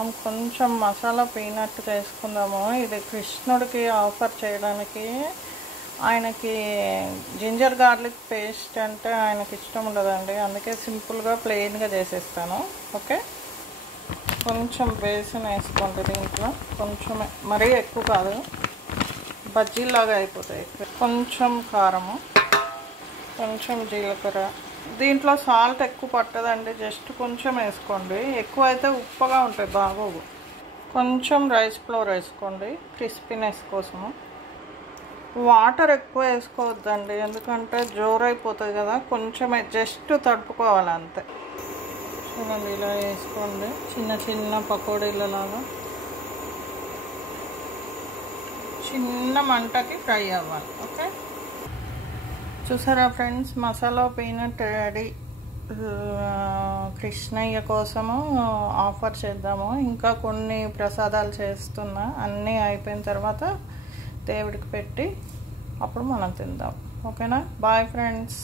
మనం కొంచెం మసాలా పీనట్ చేసుకుందాము. ఇది కృష్ణుడికి ఆఫర్ చేయడానికి. ఆయనకి జింజర్ గార్లిక్ పేస్ట్ అంటే ఆయనకి ఇష్టం ఉండదండి, అందుకే సింపుల్గా ప్లెయిన్గా చేసేస్తాను. ఓకే, కొంచెం బేసన్ వేసుకోండి దీంట్లో, కొంచెమే, మరీ ఎక్కువ కాదు, బజ్జీలాగా అయిపోతాయి. కొంచెం కారము, కొంచెం జీలకర్ర. దీంట్లో సాల్ట్ ఎక్కువ పట్టదండి, జస్ట్ కొంచెం వేసుకోండి. ఎక్కువ అయితే ఉప్పగా ఉంటాయి, బాగోవు. కొంచెం రైస్ ఫ్లోర్ వేసుకోండి క్రిస్పీనెస్ కోసము. వాటర్ ఎక్కువ వేసుకోవద్దండి, ఎందుకంటే జోరైపోతుంది కదా, కొంచెమే, జస్ట్ తడుపుకోవాలి అంతే. చూడండి, ఇలా వేసుకోండి, చిన్న చిన్న పకోడీలలాగా. చిన్న మంటకి ఫ్రై అవ్వాలి. ఓకే, చూసారా friends, masala peanut ready. Krishnayya కోసము ఆఫర్ చేద్దాము. ఇంకా కొన్ని ప్రసాదాలు చేస్తున్నా, అన్నీ అయిపోయిన తర్వాత దేవుడికి పెట్టి అప్పుడు మనం తిందాం. ఓకేనా, బాయ్ ఫ్రెండ్స్.